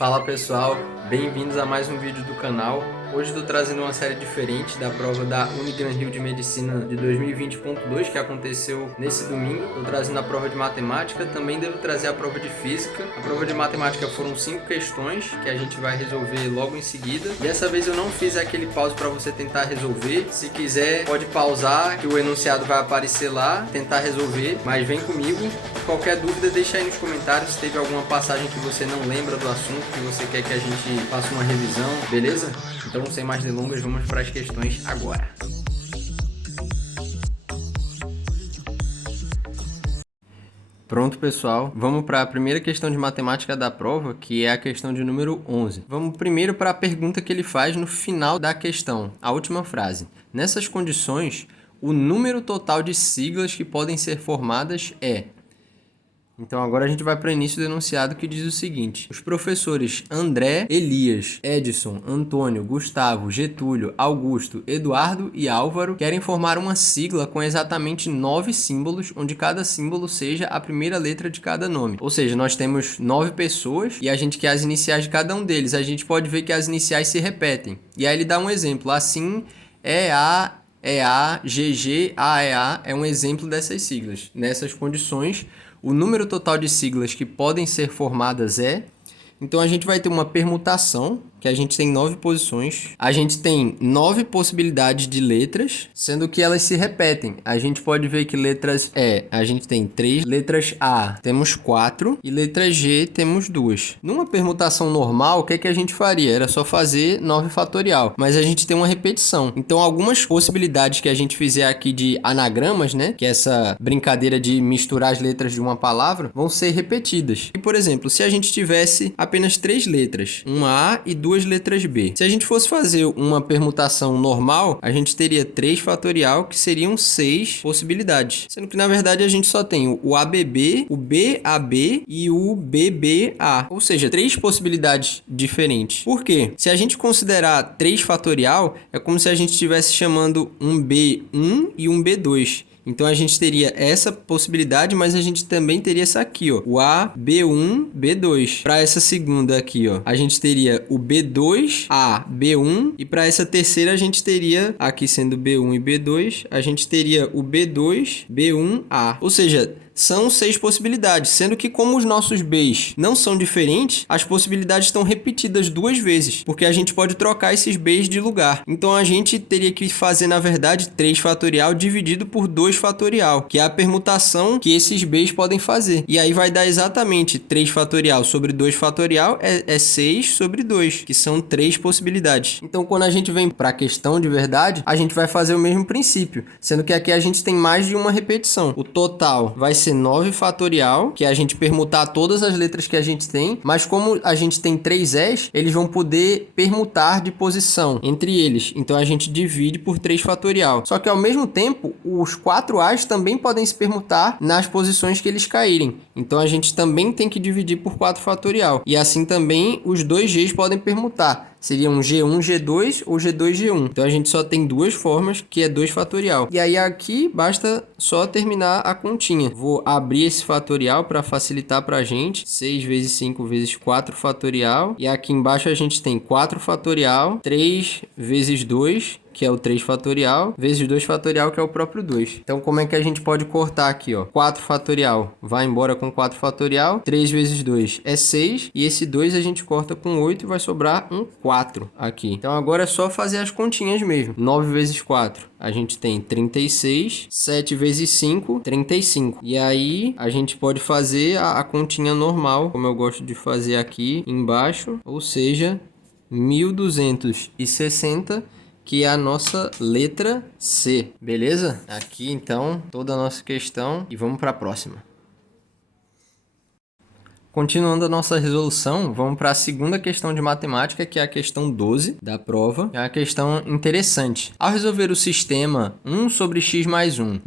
Fala pessoal, bem-vindos a mais um vídeo do canal. Hoje estou trazendo uma série diferente da prova da Unigran Rio de Medicina de 2020.2 que aconteceu nesse domingo. Estou trazendo a prova de matemática, também devo trazer a prova de física. A prova de matemática foram 5 questões que a gente vai resolver logo em seguida. E dessa vez eu não fiz aquele pause para você tentar resolver. Se quiser pode pausar que o enunciado vai aparecer lá, tentar resolver, mas vem comigo. Qualquer dúvida deixa aí nos comentários se teve alguma passagem que você não lembra do assunto, que você quer que a gente faça uma revisão, beleza? Então, sem mais delongas, vamos para as questões agora. Pronto, pessoal. Vamos para a primeira questão de matemática da prova, que é a questão de número 11. Vamos primeiro para a pergunta que ele faz no final da questão, a última frase. Nessas condições, o número total de siglas que podem ser formadas é... Então agora a gente vai para o início do enunciado que diz o seguinte: os professores André, Elias, Edson, Antônio, Gustavo, Getúlio, Augusto, Eduardo e Álvaro querem formar uma sigla com exatamente 9 símbolos, onde cada símbolo seja a primeira letra de cada nome. Ou seja, nós temos 9 pessoas e a gente quer as iniciais de cada um deles. A gente pode ver que as iniciais se repetem. E aí ele dá um exemplo, assim, EA, EA, GG, AEA é um exemplo dessas siglas. Nessas condições, o número total de siglas que podem ser formadas é... Então, a gente vai ter uma permutação, que a gente tem 9 posições. A gente tem 9 possibilidades de letras, sendo que elas se repetem. A gente pode ver que letras E, a gente tem 3. Letras A, temos 4. E letras G, temos 2. Numa permutação normal, o que a gente faria? Era só fazer 9 fatorial. Mas a gente tem uma repetição. Então, algumas possibilidades que a gente fizer aqui de anagramas, né? Que é essa brincadeira de misturar as letras de uma palavra, vão ser repetidas. E, por exemplo, se a gente tivesse apenas 3 letras, uma A e 2 letras B. Se a gente fosse fazer uma permutação normal, a gente teria 3 fatorial, que seriam 6 possibilidades. Sendo que, na verdade, a gente só tem o ABB, o BAB e o BBA. Ou seja, 3 possibilidades diferentes. Por quê? Se a gente considerar 3 fatorial, é como se a gente estivesse chamando um B1 e um B2. Então, a gente teria essa possibilidade, mas a gente também teria essa aqui, ó, o A, B1, B2. Para essa segunda aqui, ó, a gente teria o B2, A, B1. E para essa terceira, a gente teria, aqui sendo B1 e B2, a gente teria o B2, B1, A. Ou seja, são 6 possibilidades, sendo que como os nossos Bs não são diferentes, as possibilidades estão repetidas 2 vezes, porque a gente pode trocar esses Bs de lugar. Então, a gente teria que fazer, na verdade, 3 fatorial dividido por 2 fatorial, que é a permutação que esses Bs podem fazer. E aí vai dar exatamente 3 fatorial sobre 2 fatorial é 6 sobre 2, que são 3 possibilidades. Então, quando a gente vem para a questão de verdade, a gente vai fazer o mesmo princípio, sendo que aqui a gente tem mais de uma repetição. O total vai ser 9 fatorial, que é a gente permutar todas as letras que a gente tem, mas como a gente tem 3 Es, eles vão poder permutar de posição entre eles. Então, a gente divide por 3 fatorial. Só que, ao mesmo tempo, os 4 As também podem se permutar nas posições que eles caírem. Então, a gente também tem que dividir por 4 fatorial. E assim também, os 2 Gs podem permutar. Seria um G1, G2 ou G2, G1. Então, a gente só tem 2 formas, que é 2 fatorial. E aí, aqui, basta só terminar a continha. Vou abrir esse fatorial para facilitar para a gente. 6 vezes 5 vezes 4 fatorial. E aqui embaixo a gente tem 4 fatorial, 3 vezes 2, que é o 3 fatorial, vezes 2 fatorial, que é o próprio 2. Então, como é que a gente pode cortar aqui, ó? 4 fatorial vai embora com 4 fatorial, 3 vezes 2 é 6, e esse 2 a gente corta com 8 e vai sobrar um 4 aqui. Então, agora é só fazer as continhas mesmo. 9 vezes 4, a gente tem 36, 7 vezes 5, 35. E aí, a gente pode fazer a continha normal, como eu gosto de fazer aqui embaixo, ou seja, 1260, que é a nossa letra C, beleza? Aqui, então, toda a nossa questão e vamos para a próxima. Continuando a nossa resolução, vamos para a segunda questão de matemática, que é a questão 12 da prova. É uma questão interessante. Ao resolver o sistema 1 sobre x mais 1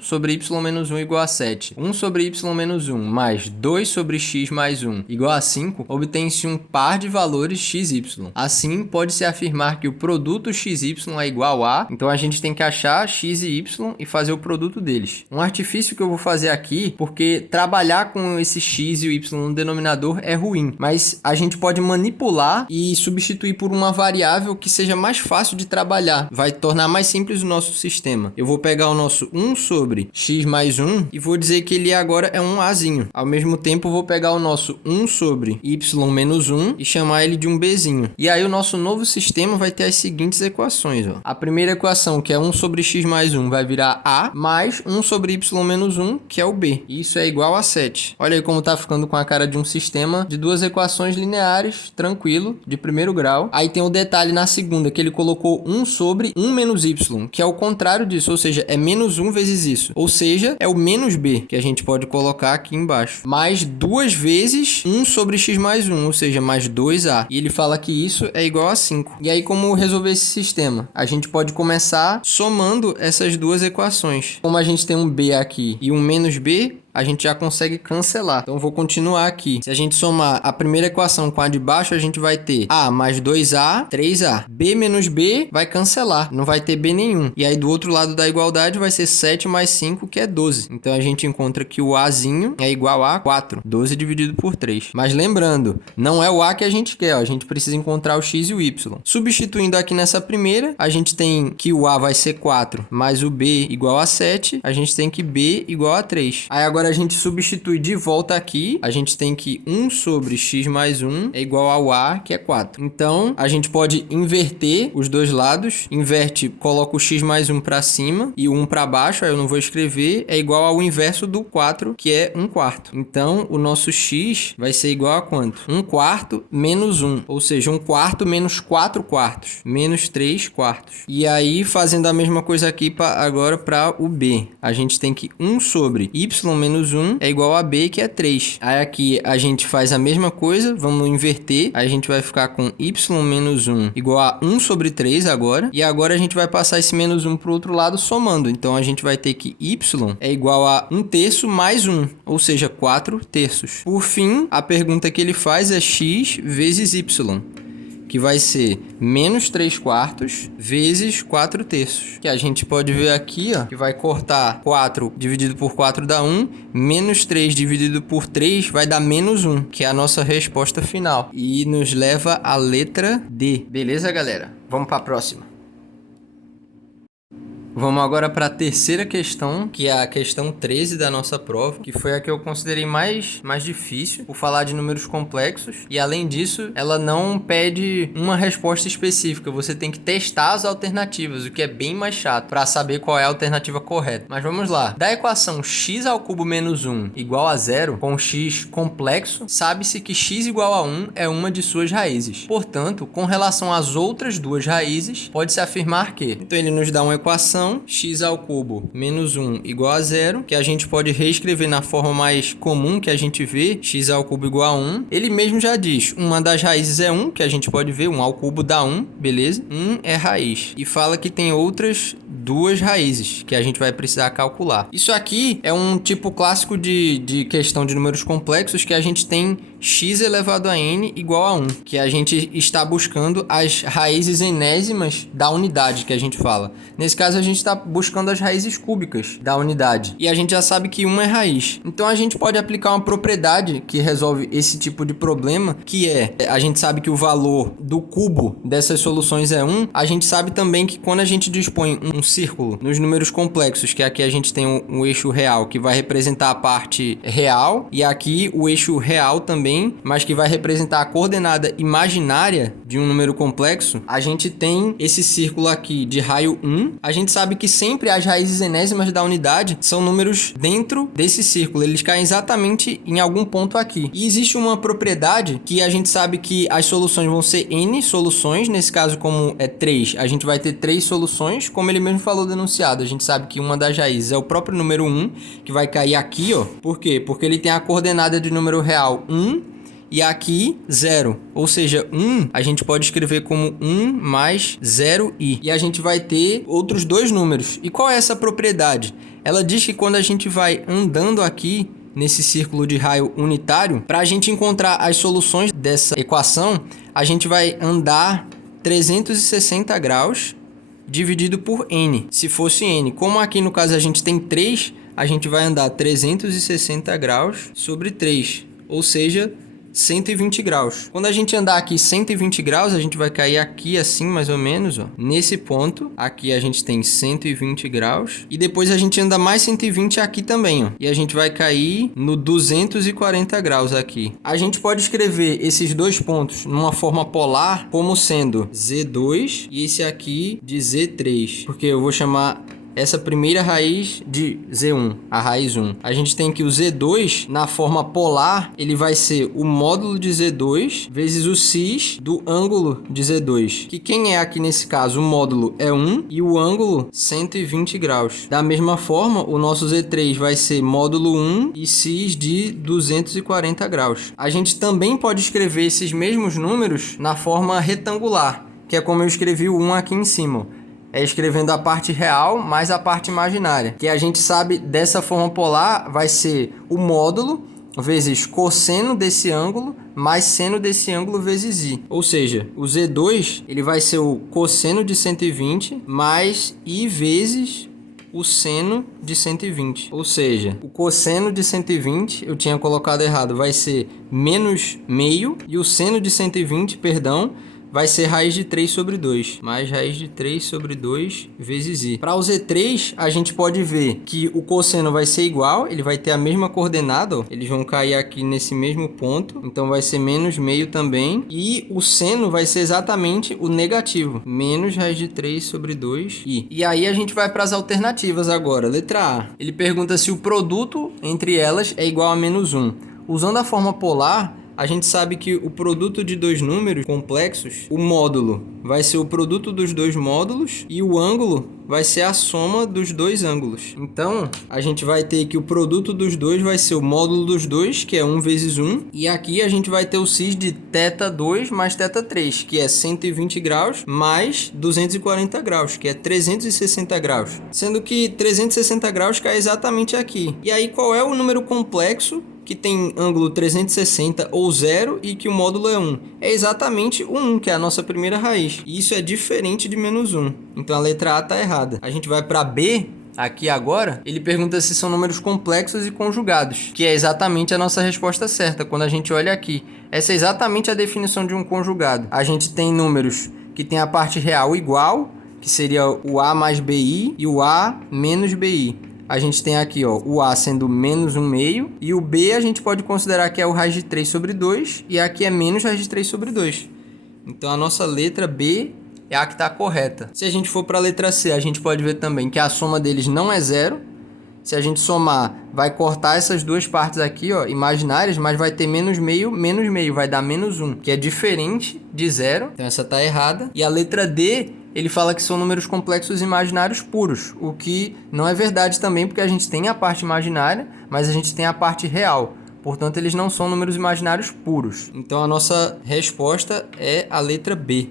sobre y menos 1 igual a 7, 1 sobre y menos 1 mais 2 sobre x mais 1 igual a 5, obtém-se um par de valores x, y. Assim, pode-se afirmar que o produto x, y é igual a... Então, a gente tem que achar x e y e fazer o produto deles. Um artifício que eu vou fazer aqui, porque trabalhar com esse x e o y y no denominador é ruim, mas a gente pode manipular e substituir por uma variável que seja mais fácil de trabalhar, vai tornar mais simples o nosso sistema. Eu vou pegar o nosso 1 sobre x mais 1 e vou dizer que ele agora é um azinho. Ao mesmo tempo, eu vou pegar o nosso 1 sobre y menos 1 e chamar ele de um bzinho. E aí o nosso novo sistema vai ter as seguintes equações. Ó. A primeira equação, que é 1 sobre x mais 1, vai virar a, mais 1 sobre y menos 1, que é o b. E isso é igual a 7. Olha aí como tá ficando com a cara de um sistema de duas equações lineares, tranquilo, de primeiro grau. Aí tem o detalhe na segunda, que ele colocou 1 sobre 1 menos y, que é o contrário disso, ou seja, é menos 1 vezes isso. Ou seja, é o menos b, que a gente pode colocar aqui embaixo. Mais 2 vezes 1 sobre x mais 1, ou seja, mais 2a. E ele fala que isso é igual a 5. E aí, como resolver esse sistema? A gente pode começar somando essas duas equações. Como a gente tem um b aqui e um menos b, a gente já consegue cancelar. Então, vou continuar aqui. Se a gente somar a primeira equação com a de baixo, a gente vai ter a mais 2a, 3a. B menos b vai cancelar. Não vai ter b nenhum. E aí, do outro lado da igualdade, vai ser 7 mais 5, que é 12. Então, a gente encontra que o azinho é igual a 4. 12 dividido por 3. Mas lembrando, não é o a que a gente quer. Ó. A gente precisa encontrar o x e o y. Substituindo aqui nessa primeira, a gente tem que o a vai ser 4, mais o b igual a 7. A gente tem que b igual a 3. Aí, agora a gente substitui de volta aqui, a gente tem que 1 sobre x mais 1 é igual ao a, que é 4. Então, a gente pode inverter os dois lados, inverte, coloca o x mais 1 para cima e o 1 para baixo, aí eu não vou escrever, é igual ao inverso do 4, que é 1 quarto. Então, o nosso x vai ser igual a quanto? 1 quarto menos 1, ou seja, 1 quarto menos 4 quartos, menos 3 quartos. E aí, fazendo a mesma coisa aqui agora para o b, a gente tem que 1 sobre y menos 1 é igual a b, que é 3. Aí aqui a gente faz a mesma coisa, vamos inverter. Aí a gente vai ficar com y menos 1 igual a 1 sobre 3 agora. E agora a gente vai passar esse menos 1 para o outro lado somando. Então a gente vai ter que y é igual a 1 terço mais 1, ou seja, 4 terços. Por fim, a pergunta que ele faz é x vezes y, que vai ser menos 3 quartos vezes 4 terços. Que a gente pode ver aqui, ó, que vai cortar 4 dividido por 4 dá 1, menos 3 dividido por 3 vai dar menos 1, que é a nossa resposta final. E nos leva à letra D. Beleza, galera? Vamos para a próxima. Vamos agora para a terceira questão, que é a questão 13 da nossa prova, que foi a que eu considerei mais difícil, por falar de números complexos. E além disso, ela não pede uma resposta específica, você tem que testar as alternativas, o que é bem mais chato, para saber qual é a alternativa correta. Mas vamos lá. Da equação x ao cubo menos 1 igual a 0, com x complexo, sabe-se que x igual a 1 é uma de suas raízes. Portanto, com relação às outras duas raízes, pode-se afirmar que... Então ele nos dá uma equação x ao cubo menos 1 igual a 0, que a gente pode reescrever na forma mais comum que a gente vê, x ao cubo igual a 1. Ele mesmo já diz, uma das raízes é 1, que a gente pode ver, 1 ao cubo dá 1, beleza? 1 é raiz. E fala que tem outras duas raízes, que a gente vai precisar calcular. Isso aqui é um tipo clássico de questão de números complexos, que a gente tem x elevado a n igual a 1, que a gente está buscando as raízes enésimas da unidade que a gente fala. Nesse caso, a gente está buscando as raízes cúbicas da unidade. E a gente já sabe que 1 é raiz. Então, a gente pode aplicar uma propriedade que resolve esse tipo de problema, que é, a gente sabe que o valor do cubo dessas soluções é 1. A gente sabe também que quando a gente dispõe um círculo nos números complexos, que aqui a gente tem um eixo real, que vai representar a parte real, e aqui o eixo real também, mas que vai representar a coordenada imaginária de um número complexo, a gente tem esse círculo aqui de raio 1. A gente sabe que sempre as raízes enésimas da unidade são números dentro desse círculo, eles caem exatamente em algum ponto aqui. E existe uma propriedade que a gente sabe que as soluções vão ser n soluções, nesse caso como é 3, a gente vai ter 3 soluções, como ele mesmo falou no enunciado. A gente sabe que uma das raízes é o próprio número 1, que vai cair aqui, ó. Por quê? Porque ele tem a coordenada de número real 1, e aqui 0, ou seja, 1 a gente pode escrever como 1 mais 0i. E a gente vai ter outros dois números. E qual é essa propriedade? Ela diz que quando a gente vai andando aqui nesse círculo de raio unitário, para a gente encontrar as soluções dessa equação, a gente vai andar 360 graus dividido por n, se fosse n. Como aqui no caso a gente tem 3, a gente vai andar 360 graus sobre 3. ou seja, 120 graus. Quando a gente andar aqui 120 graus, a gente vai cair aqui assim, mais ou menos, ó. Nesse ponto, aqui a gente tem 120 graus. E depois a gente anda mais 120 aqui também, ó. E a gente vai cair no 240 graus aqui. A gente pode escrever esses dois pontos numa forma polar como sendo Z2 e esse aqui de Z3. Porque eu vou chamar essa primeira raiz de Z1, a raiz 1. A gente tem que o Z2, na forma polar, ele vai ser o módulo de Z2 vezes o cis do ângulo de Z2. Que quem é aqui nesse caso? O módulo é 1 e o ângulo 120 graus. Da mesma forma, o nosso Z3 vai ser módulo 1 e cis de 240 graus. A gente também pode escrever esses mesmos números na forma retangular, que é como eu escrevi o 1 aqui em cima. É escrevendo a parte real mais a parte imaginária. Que a gente sabe dessa forma polar vai ser o módulo vezes cosseno desse ângulo mais seno desse ângulo vezes i. Ou seja, o Z2 ele vai ser o cosseno de 120 mais i vezes o seno de 120. Ou seja, o cosseno de 120, eu tinha colocado errado, vai ser menos meio. E o seno de 120, perdão, vai ser raiz de 3 sobre 2, mais raiz de 3 sobre 2 vezes i. Para o Z3, a gente pode ver que o cosseno vai ser igual, ele vai ter a mesma coordenada, ó. Eles vão cair aqui nesse mesmo ponto, então vai ser menos meio também. E o seno vai ser exatamente o negativo, menos raiz de 3 sobre 2i. E aí a gente vai para as alternativas agora. Letra A, ele pergunta se o produto entre elas é igual a menos 1. Usando a forma polar, a gente sabe que o produto de dois números complexos, o módulo vai ser o produto dos dois módulos e o ângulo vai ser a soma dos dois ângulos. Então, a gente vai ter que o produto dos dois vai ser o módulo dos dois, que é 1 vezes 1. E aqui a gente vai ter o cis de θ2 mais θ3, que é 120 graus, mais 240 graus, que é 360 graus. Sendo que 360 graus cai exatamente aqui. E aí, qual é o número complexo que tem ângulo 360 ou 0 e que o módulo é 1? É exatamente o 1, que é a nossa primeira raiz. E isso é diferente de menos 1. Então a letra A está errada. A gente vai para B. Aqui agora, ele pergunta se são números complexos e conjugados, que é exatamente a nossa resposta certa quando a gente olha aqui. Essa é exatamente a definição de um conjugado. A gente tem números que tem a parte real igual, que seria o A mais BI e o A menos BI. A gente tem aqui, ó, o A sendo menos 1/2 e o B a gente pode considerar que é o raiz de 3 sobre 2 e aqui é menos raiz de 3 sobre 2. Então a nossa letra B é a que está correta. Se a gente for para a letra C, a gente pode ver também que a soma deles não é 0. Se a gente somar, vai cortar essas duas partes aqui, ó, imaginárias, mas vai ter menos meio, vai dar menos 1, que é diferente de 0. Então essa está errada. E a letra D, ele fala que são números complexos imaginários puros, o que não é verdade também, porque a gente tem a parte imaginária, mas a gente tem a parte real. Portanto, eles não são números imaginários puros. Então a nossa resposta é a letra B.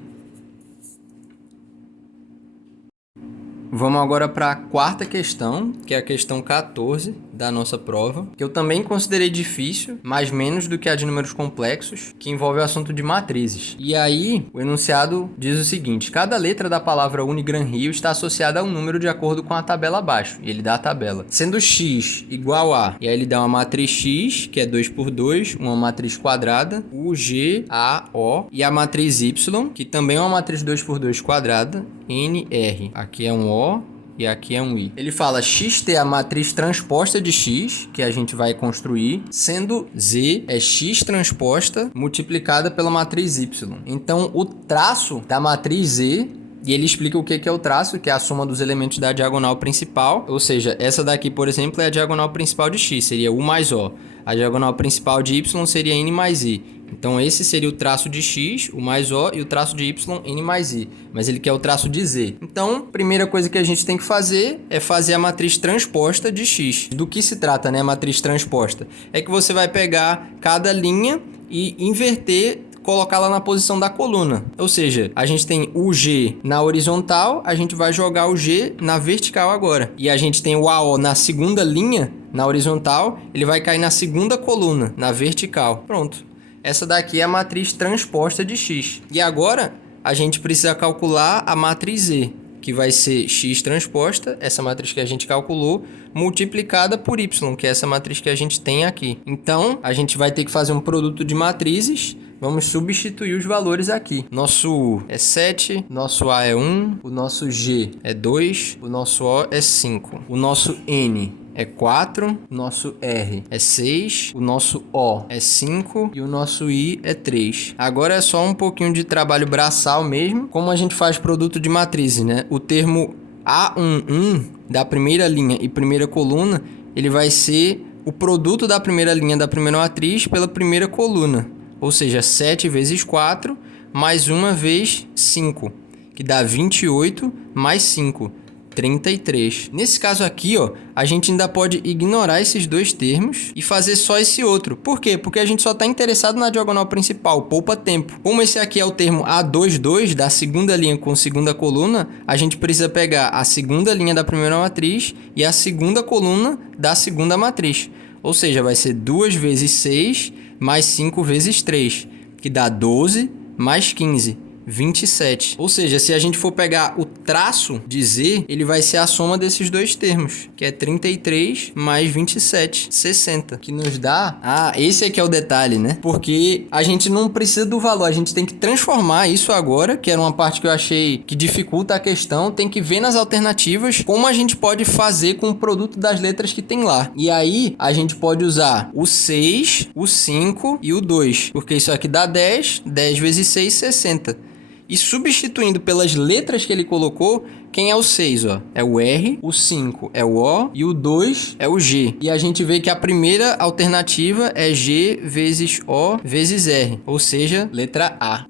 Vamos agora para a quarta questão, que é a questão 14 da nossa prova, que eu também considerei difícil, mas menos do que a de números complexos, que envolve o assunto de matrizes. E aí, o enunciado diz o seguinte: cada letra da palavra Unigran-Rio está associada a um número de acordo com a tabela abaixo, e ele dá a tabela. Sendo x igual a, e aí ele dá uma matriz x, que é 2 por 2, uma matriz quadrada, U, G, A, O, e a matriz y, que também é uma matriz 2 por 2 quadrada, N, R. Aqui é um O, e aqui é um i. Ele fala xt é a matriz transposta de x, que a gente vai construir, sendo z é x transposta multiplicada pela matriz y. Então, o traço da matriz z, e ele explica o que é o traço, que é a soma dos elementos da diagonal principal, ou seja, essa daqui, por exemplo, é a diagonal principal de x, seria u mais o. A diagonal principal de y seria n mais i. Então, esse seria o traço de x, o mais o, e o traço de y, n mais i. Mas ele quer o traço de z. Então, primeira coisa que a gente tem que fazer é fazer a matriz transposta de x. Do que se trata, né, a matriz transposta? É que você vai pegar cada linha e inverter, colocá-la na posição da coluna. Ou seja, a gente tem o G na horizontal, a gente vai jogar o G na vertical agora. E a gente tem o AO na segunda linha, na horizontal, ele vai cair na segunda coluna, na vertical. Pronto. Essa daqui é a matriz transposta de x. E agora, a gente precisa calcular a matriz Z. que vai ser x transposta, essa matriz que a gente calculou, multiplicada por y, que é essa matriz que a gente tem aqui. Então, a gente vai ter que fazer um produto de matrizes. Vamos substituir os valores aqui. Nosso U é 7, nosso A é 1, o nosso G é 2, o nosso O é 5. O nosso N é 4, o nosso R é 6, o nosso O é 5 e o nosso I é 3. Agora é só um pouquinho de trabalho braçal mesmo, como a gente faz produto de matrizes, né? O termo A11 da primeira linha e primeira coluna, ele vai ser o produto da primeira linha da primeira matriz pela primeira coluna. Ou seja, 7 vezes 4 mais 1 vezes 5, que dá 28 mais 5, 33. Nesse caso aqui, ó, a gente ainda pode ignorar esses dois termos e fazer só esse outro. Por quê? Porque a gente só está interessado na diagonal principal, poupa tempo. Como esse aqui é o termo A22 da segunda linha com segunda coluna, a gente precisa pegar a segunda linha da primeira matriz e a segunda coluna da segunda matriz. Ou seja, vai ser 2 vezes 6 mais 5 vezes 3, que dá 12 mais 15, 27. Ou seja, se a gente for pegar o traço de Z, ele vai ser a soma desses dois termos, que é 33 mais 27, 60, que nos dá... Ah, esse aqui é o detalhe, né? Porque a gente não precisa do valor, a gente tem que transformar isso agora, que era uma parte que eu achei que dificulta a questão, tem que ver nas alternativas como a gente pode fazer com o produto das letras que tem lá. E aí, a gente pode usar o 6, o 5 e o 2, porque isso aqui dá 10, 10 vezes 6, 60. E substituindo pelas letras que ele colocou, quem é o 6, ó? É o R, o 5 é o O e o 2 é o G. E a gente vê que a primeira alternativa é G vezes O vezes R, ou seja, letra A.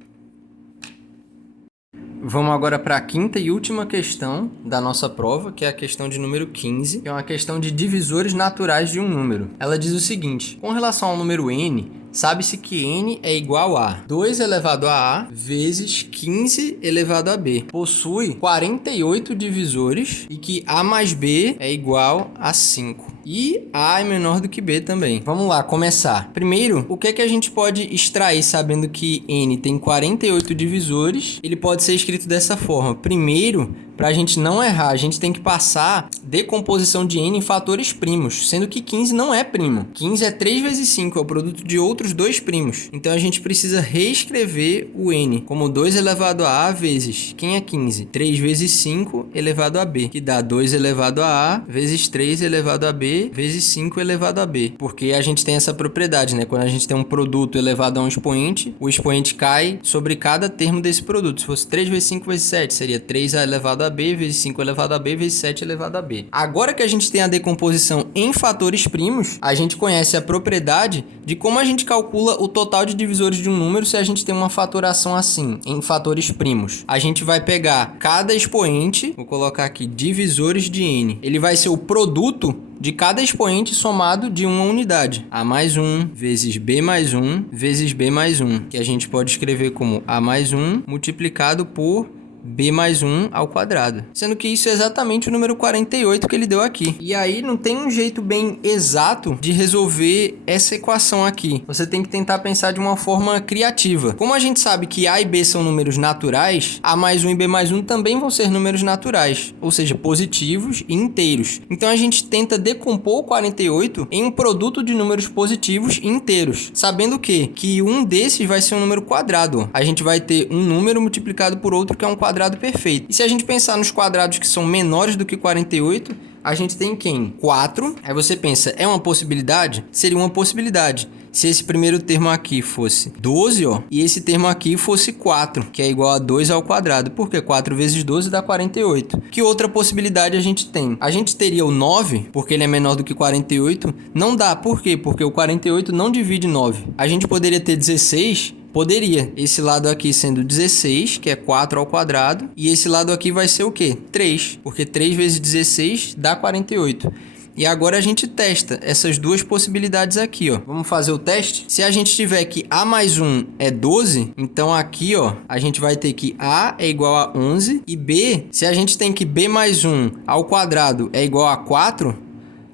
Vamos agora para a quinta e última questão da nossa prova, que é a questão de número 15, que é uma questão de divisores naturais de um número. Ela diz o seguinte: com relação ao número n, sabe-se que n é igual a 2 elevado a vezes 15 elevado a b. Possui 48 divisores e que a mais b é igual a 5. E A é menor do que B também. Vamos lá, começar. Primeiro, o que é que a gente pode extrair sabendo que N tem 48 divisores? Ele pode ser escrito dessa forma. Primeiro, para a gente não errar, a gente tem que passar decomposição de N em fatores primos, sendo que 15 não é primo. 15 é 3 vezes 5, é o produto de outros dois primos. Então a gente precisa reescrever o N como 2 elevado a A vezes, quem é 15? 3 vezes 5 elevado a B, que dá 2 elevado a A vezes 3 elevado a B vezes 5 elevado a B. Porque a gente tem essa propriedade, né? Quando a gente tem um produto elevado a um expoente, o expoente cai sobre cada termo desse produto. Se fosse 3 vezes 5 vezes 7, seria 3A elevado a B vezes 5 elevado a B vezes 7 elevado a B. Agora que a gente tem a decomposição em fatores primos, a gente conhece a propriedade de como a gente calcula o total de divisores de um número se a gente tem uma fatoração assim, em fatores primos. A gente vai pegar cada expoente, vou colocar aqui, divisores de N. Ele vai ser o produto de cada expoente somado de uma unidade. A mais 1 vezes B mais 1 vezes B mais 1, que a gente pode escrever como A mais 1 multiplicado por B mais 1 ao quadrado. Sendo que isso é exatamente o número 48 que ele deu aqui. E aí não tem um jeito bem exato de resolver essa equação aqui. Você tem que tentar pensar de uma forma criativa. Como a gente sabe que A e B são números naturais, A mais 1 e B mais 1 também vão ser números naturais, ou seja, positivos e inteiros. Então a gente tenta decompor o 48 em um produto de números positivos e inteiros, sabendo que um desses vai ser um número quadrado. A gente vai ter um número multiplicado por outro que é um quadrado perfeito. E se a gente pensar nos quadrados que são menores do que 48, a gente tem quem? 4. Aí você pensa, é uma possibilidade? Seria uma possibilidade. Se esse primeiro termo aqui fosse 12, ó, e esse termo aqui fosse 4, que é igual a 2 ao quadrado, porque 4 vezes 12 dá 48. Que outra possibilidade a gente tem? A gente teria o 9, porque ele é menor do que 48. Não dá. Por quê? Porque o 48 não divide 9. A gente poderia ter 16... Poderia. Esse lado aqui sendo 16, que é 4 ao quadrado. E esse lado aqui vai ser o quê? 3. Porque 3 vezes 16 dá 48. E agora a gente testa essas duas possibilidades aqui, ó. Vamos fazer o teste? Se a gente tiver que A mais 1 é 12, então aqui, ó, a gente vai ter que A é igual a 11. E B, se a gente tem que B mais 1 ao quadrado é igual a 4,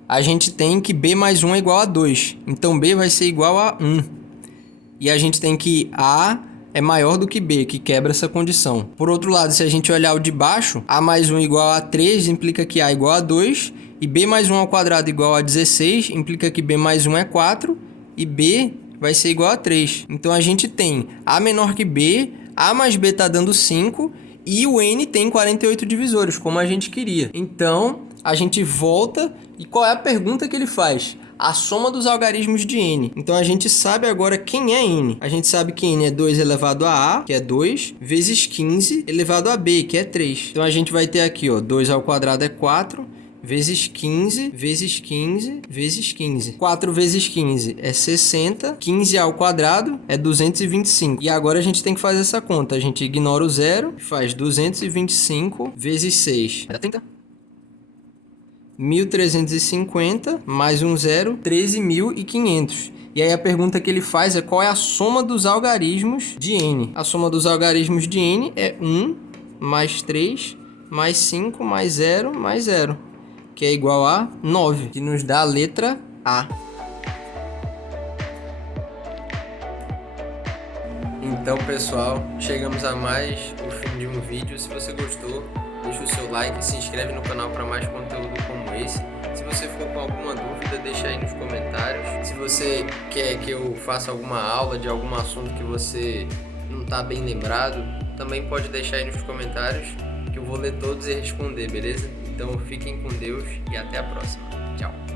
a gente tem que B mais 1 é igual a 2. Então B vai ser igual a 1. E a gente tem que A é maior do que B, que quebra essa condição. Por outro lado, se a gente olhar o de baixo, A mais 1 igual a 3 implica que A igual a 2, e B mais 1 ao quadrado igual a 16 implica que B mais 1 é 4, e B vai ser igual a 3. Então a gente tem A menor que B, A mais B está dando 5, e o N tem 48 divisores, como a gente queria. Então a gente volta, e qual é a pergunta que ele faz? A soma dos algarismos de N. Então a gente sabe agora quem é N. A gente sabe que N é 2 elevado a A, que é 2, vezes 15 elevado a B, que é 3. Então a gente vai ter aqui, ó, 2 ao quadrado é 4, vezes 15, vezes 15, vezes 15. 4 vezes 15 é 60, 15 ao quadrado é 225. E agora a gente tem que fazer essa conta. A gente ignora o zero e faz 225 vezes 6. Dá 30? 1.350 mais um zero, 13.500. E aí a pergunta que ele faz é qual é a soma dos algarismos de N. A soma dos algarismos de N é 1 mais 3 mais 5 mais 0 mais 0, que é igual a 9, que nos dá a letra A. Então, pessoal, chegamos a mais o fim de um vídeo. Se você gostou, deixa o seu like e se inscreve no canal para mais conteúdo como esse. Se você for com alguma dúvida, deixa aí nos comentários. Se você quer que eu faça alguma aula de algum assunto que você não está bem lembrado, também pode deixar aí nos comentários, que eu vou ler todos e responder, beleza? Então fiquem com Deus e até a próxima. Tchau!